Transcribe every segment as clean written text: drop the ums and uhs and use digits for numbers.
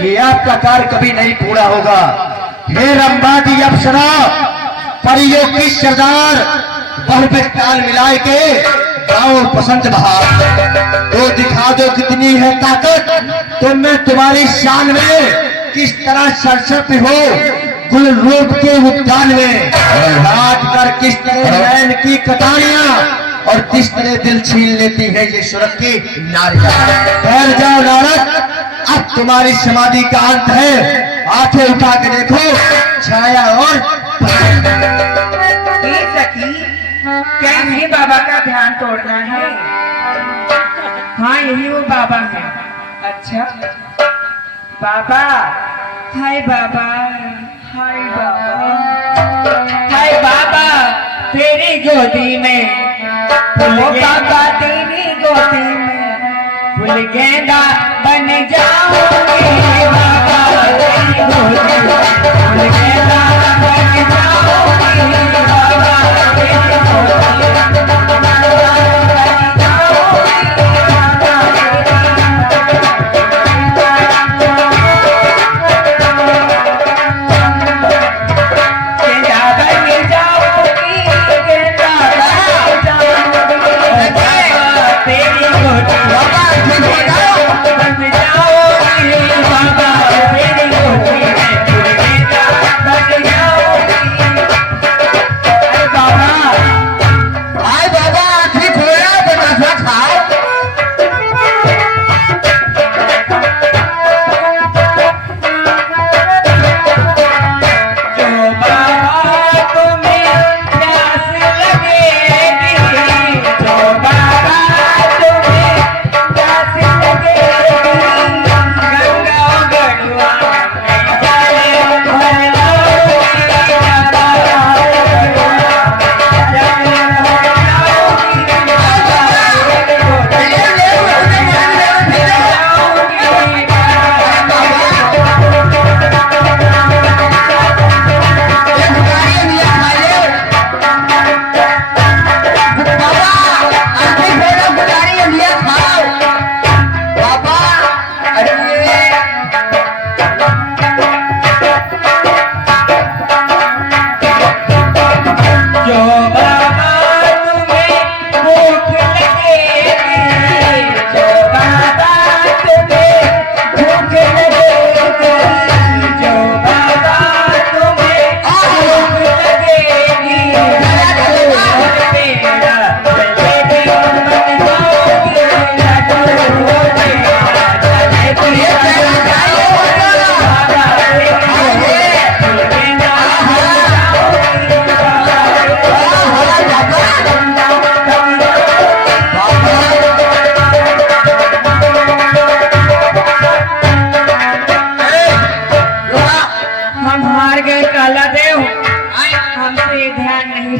ये आपका कार्य कभी नहीं पूरा होगा। हे रंबादी अप्सरा, परियों की सरदार, बल पे ताल मिलाए के गाओ बसंत बहार। तो दिखा दो कितनी है ताकत, तो मैं तुम्हारी शान में किस तरह सरसत हो गुल रूप के उद्यान में, काट कर किस तरह नैन की कटारियां और किस तरह दिल छीन लेती है ये सुरख की नारियां। ठहर जाओ नारद, अब तुम्हारी समाधि का अंत है, आंखें उठा के देखो छाया और सखी, क्या इन्हें बाबा का ध्यान तोड़ना है? हाँ, यही वो बाबा है। अच्छा बाबा, हाय बाबा, हाय बाबा, हाय बाबा तेरी गोदी में, वो बाबा तेरी गोदी में फूल गेंदा बन जाऊंगी, बाबा तेरी गोदी में फूल गेंदा बन जाऊंगी, बाबा तेरी गोदी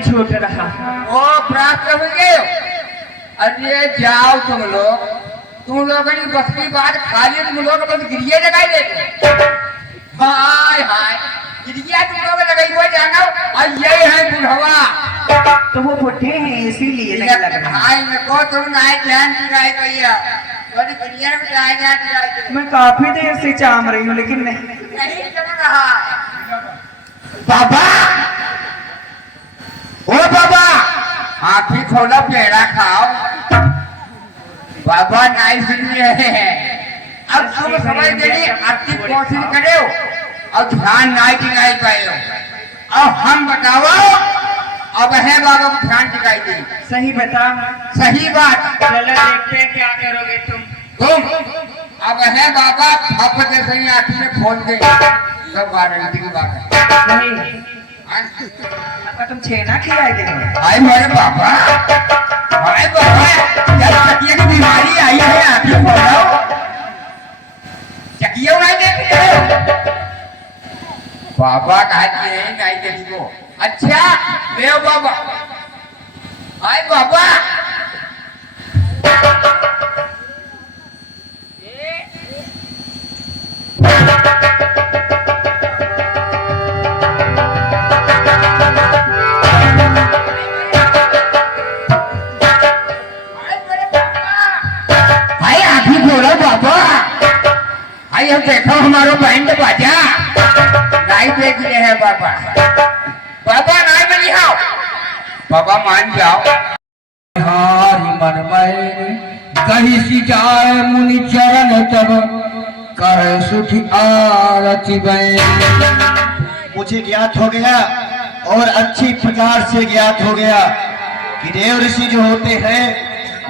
छूट रहा। ओ प्राप्त हो गए। अरे जाओ तुम लोग बस की बात खा लिए, तुम लोग बस गिरिए लगाई देते। हाय हाय गिरिया तुम लोग लगाई हुआ जाना, और ये है बुढ़वा। तो वो बुढ़े हैं इसीलिए नहीं लग रहा। हाय मैं को तुम नाय ध्यान दिखाई भैया, और गिरिया में जाए जाए। मैं काफी देर से चाम रही हूँ लेकिन नहीं चल रहा है। बाबा, ओ बाबा, आँखें खोलो पेड़ा खाओ। बाबा नहीं सुन रहे हैं। अब तुम समझ गए, आपकी कोशिश करे और ध्यान नहीं टिकाई पाए। अब हम बताओ, अब है बाबा को ध्यान टिकाई दे। सही बता। सही बात। चलो देखते हैं क्या करोगे तुम। अब है बाबा फपते सही आँखी में खोल दे, सब गारंटी की बात है। नहीं तुम छेना खिलाएंगे। हाय मेरे बाबा, हाय बाबा, जब चकिया की बीमारी आई है आँखें खोलो, चकिया उड़ाई देती बाबा कहते हैं नहीं देखो। अच्छा ले बाबा, हाय बाबा, हम देखो हमारो बैंड बाजा नहीं देख ले है बाबा बाबा नहीं बनी आओ बाबा मान जाओ हारी मन में कहीं सी जाए मुनि चरण तब कर सुख आरती बैन। मुझे ज्ञात हो गया और अच्छी प्रकार से ज्ञात हो गया कि देव ऋषि जो होते हैं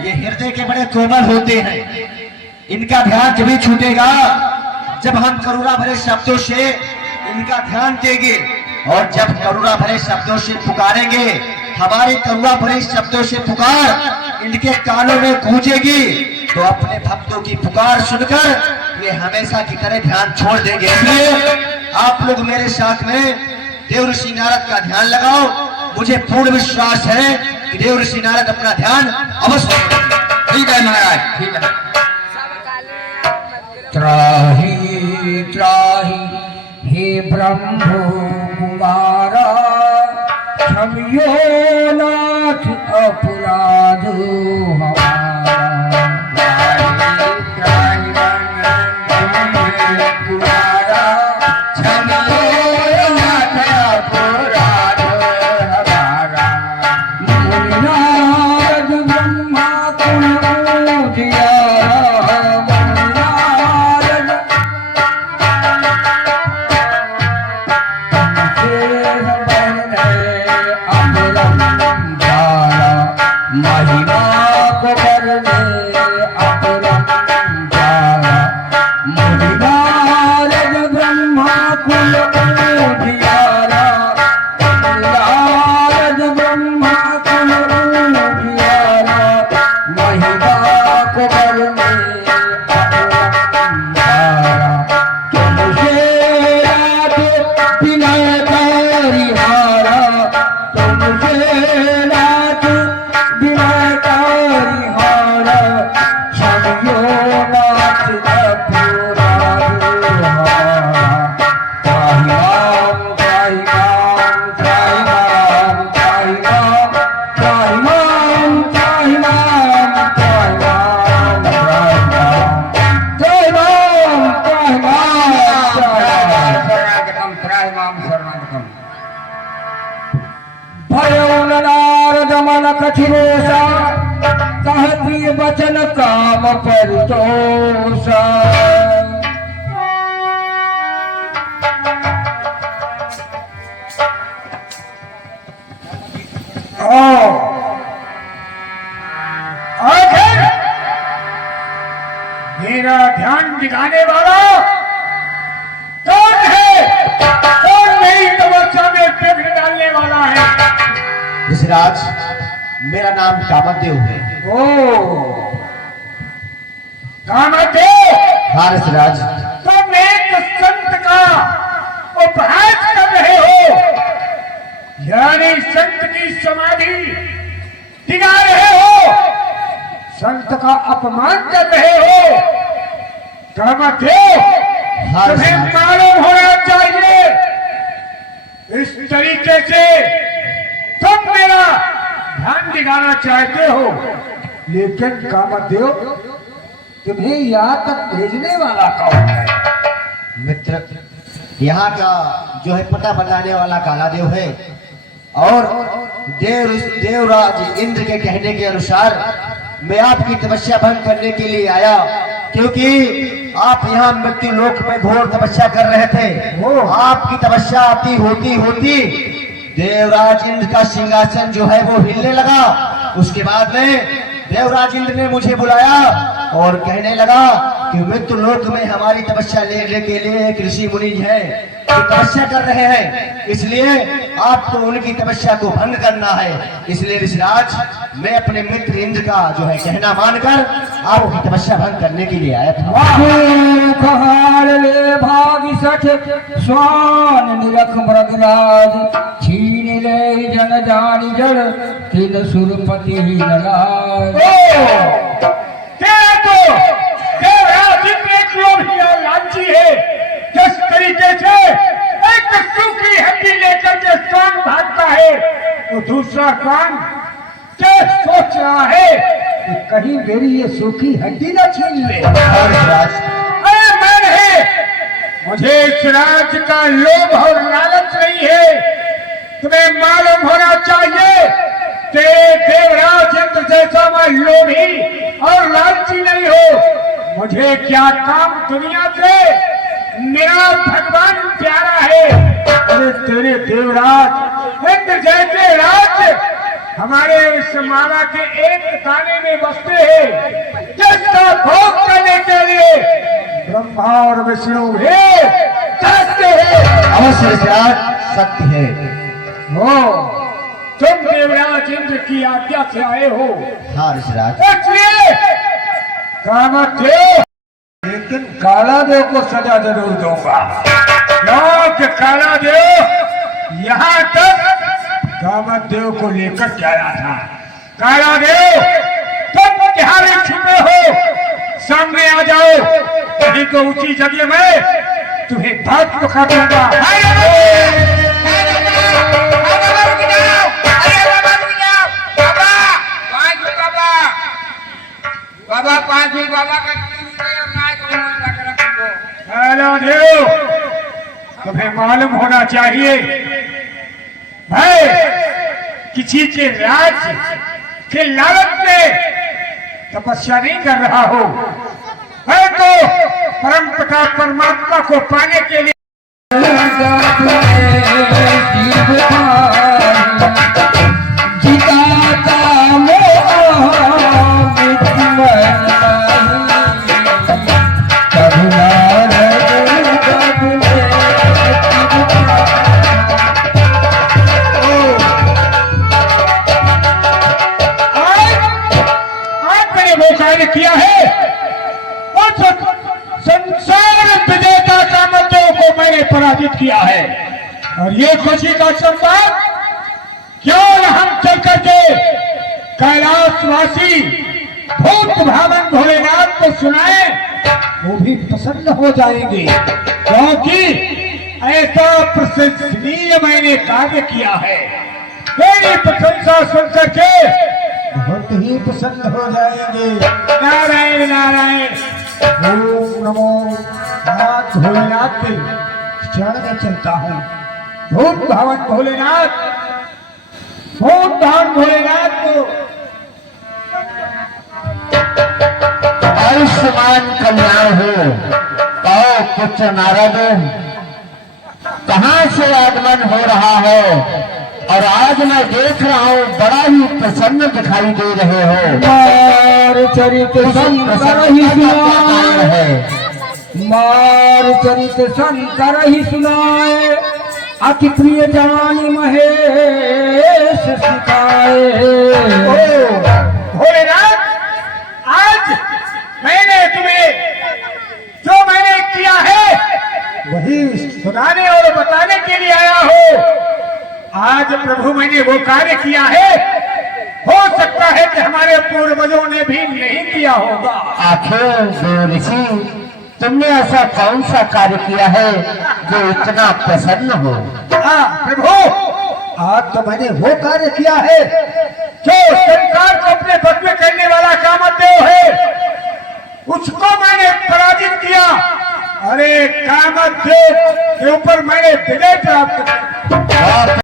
ये हृदय के बड़े कोमल होते हैं। इनका ध्यान जब भी छूटेगा जब हम करुणा भरे शब्दों से इनका ध्यान देंगे और जब करुणा भरे शब्दों से पुकारेंगे हमारे करुणा भरे शब्दों से पुकार इनके कानों में गूंजेगी तो अपने भक्तों की पुकार सुनकर ये हमेशा की तरह ध्यान छोड़ देंगे। इसलिए आप लोग मेरे साथ में देव ऋषि नारद का ध्यान लगाओ। मुझे पूर्ण विश्वास है कि देव ऋषि नारद अपना ध्यान अवश्य रखेंगे। ठीक है महाराज ठीक है। त्राहि त्राहि हे ब्रह्म कुमारा क्षमियो नाथ अपराध हमारा। मुनिनारद ब्रह्मा कुल उजियारा मुनिनारद महिमा को करने अपरम जारा मुनिनारद ब्रह्मा कुल उजियारा मुनिनारद ब्रह्मा कुल उजियारा महिमा को करने अपरम जारा। तुमसे रात विनय परिहारा तुमसे रात विनय परिहारा क्षमियो नाथ अपराध हमारा। त्राहि माम त्राहि माम त्राहि माम त्राहि माम त्राहि माम त्राहि माम त्राहि माम त्राहि माम त्राहि माम शरणागतम त्राहिमाम शरणागतम। भयो नारद मन कठिनेशा कहती वचन काम परितोषा। आखिर मेरा ध्यान दिखाने वाला कौन है? कौन मेरी तपस्या में विघ्न डालने वाला है? ऋषिराज मेरा नाम कामदेव है। ओ कामदेव, हाँ ऋषिराज। तुम एक संत का उपहास कर रहे हो, यानी संत की समाधि दिखा रहे हो, संत का अपमान कर रहे हो। कामदेव, हाँ तुम्हें ऋषिराज। मालूम होना चाहिए इस तरीके से तुम मेरा ध्यान दिखाना चाहते हो, लेकिन कामदेव तुम्हें यहाँ तक भेजने वाला कौन है? मित्र, यहाँ का जो है पता बताने वाला कालादेव है और देवराज इंद्र के कहने के अनुसार मैं आपकी तपस्या भंग करने के लिए आया, क्योंकि आप यहाँ मृत्यु लोक में घोर तपस्या कर रहे थे। आपकी तपस्या आती होती होती देवराज इंद्र का सिंहासन जो है वो हिलने लगा। उसके बाद में देवराज इंद्र ने मुझे बुलाया और कहने लगा कि मृत्यु लोक में हमारी तपस्या लेने के लिए एक ऋषि मुनि है जो तपस्या कर रहे हैं, इसलिए आपको उनकी तपस्या को भंग करना है। इसलिए ऋषिराज मैं अपने मित्र इंद्र का जो है कहना मानकर आपकी तपस्या भंग करने के लिए आया था। भागी सठ स्वान निरख मृगराज छीन ले जन जानी जड़ तिन सुरपति देवराज इंद्र एक लोभिया लालची है, जिस तरीके से एक सूखी हड्डी लेकर के स्वान भागता है तो दूसरा स्वान क्या सोच रहा है कि कहीं मेरी ये सूखी हड्डी न छीन ले। अरे मैं नहीं, मुझे इस राज्य का लोभ और लालच नहीं है। तुम्हें मालूम होना चाहिए तेरे देवराज इंद्र जैसा मैं लोभी और लालची नहीं हो। मुझे क्या काम दुनिया से, मेरा भगवान प्यारा है। अरे तेरे देवराज इंद्र जैसे राज्य हमारे इस माला के एक दाने में बसते हैं, जिसका भोग करने के लिए ब्रह्मा और विष्णु भी तरसते हैं। अवश्य ऋषिराज, सत्य है। हो, तुम देवराज इंद्र की आज्ञा से आए हो, हाँ ऋषिराज। इसलिए कामदेव, लेकिन काला देव को सजा जरूर दूंगा। क्योंकि काला देव यहाँ तक कामदेव को लेकर के आया था। काला देव, तुम यहाँ भी छुपे हो, सामने आ जाओ, नहीं तो ऊंची जगह में तुम्हें भस्म कर दूंगा। बाबा पांचवी बाबा का देव, तुम्हें मालूम होना चाहिए भाई, किसी के राज्य के लालच में तपस्या नहीं कर रहा हो, मैं तो परम पिता परमात्मा को पाने के लिए किया है। और संसार विजेता कामदेव को मैंने पराजित किया है। और ये खुशी का संवाद क्यों न हम चल करके कैलाशवासी भूत भावन भोलेनाथ को सुनाए, वो भी प्रसन्न हो जाएंगे। क्योंकि ऐसा प्रशंसनीय मैंने कार्य किया है। मेरी प्रशंसा सुन करके बहुत ही प्रसन्न हो जाएंगे। नारायण नारायण, ओम नमो नाथ भोलेनाथ के शरण में चलता हूँ। भूत भावन भोलेनाथ, भूत भावन भोलेनाथ को आयुष्मान कल्याण हो। कहो पुत्र नारद, कहाँ से आगमन हो रहा है? और आज मैं देख रहा हूँ बड़ा ही प्रसन्न दिखाई दे रहे हो। मार चरित शंकर ही सुनाए, मार चरित शंकर ही सुनाए, अति प्रिय जानी महेश सिखाए। भोलेनाथ, आज मैंने तुम्हें जो मैंने किया है वही सुनाने और बताने के लिए आया हो। आज प्रभु मैंने वो कार्य किया है, हो सकता है कि हमारे पूर्वजों ने भी नहीं किया होगा। आखिर देव ऋषि, तुमने ऐसा कौन सा कार्य किया है जो इतना प्रसन्न हो? हाँ प्रभु, आज तो मैंने वो कार्य किया है जो संसार को अपने बस में करने वाला कामदेव है, उसको मैंने पराजित किया। अरे कामदेव के ऊपर मैंने विजय प्राप्त किया।